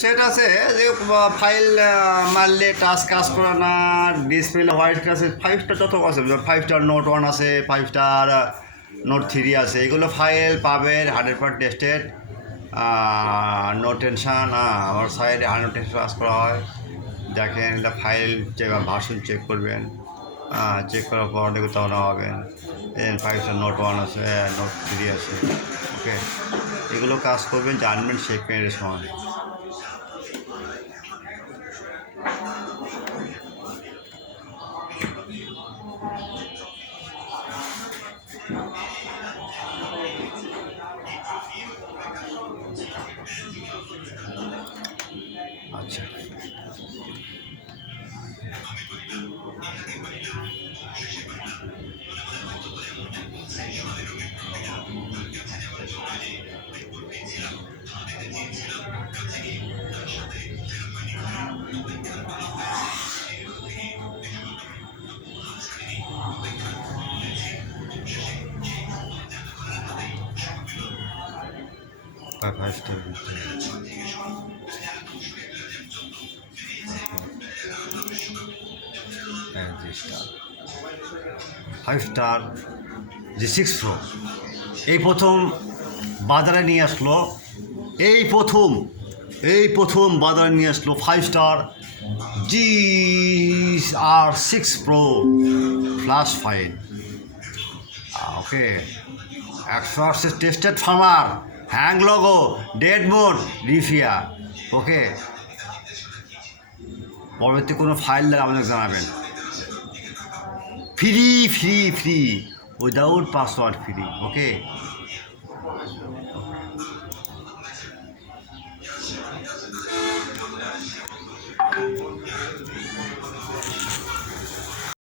Set আছে যে file মারলে টাচ কাজ করে না, ডিসপ্লে হোয়াইট আছে, 5 স্টার যত আছে, 5 স্টার নোট 1 আছে, 5 স্টার নোট 3 আছে, এগুলো ফাইল পাবেন 100% টেস্টেড, নো টেনশান। আমার সাইডে 100% কাজ করা হয়। দেখেন এটা ফাইল চেক ভার্সন চেক করবেন, চেক করার পর দেখে তখন হবেন 5 স্টার নোট 1 আছে, নোট 3 আছে। ওকে, এগুলো কাজ করবেন, জানবেন শেখবেন সময়। আচ্ছা, five star 5 star G6 Pro এই প্রথম বাজারে নিয়ে আসলো, এই প্রথম বাজারে নিয়ে আসলো 5 star GR6 Pro flash file. Okay, 100% tested firmware, hang logo, dead mode, রিফিয়া। ওকে, পরবর্তী কোনো ফাইল দ্বারা আমাদের জানাবেন। Free without password free. ওকে।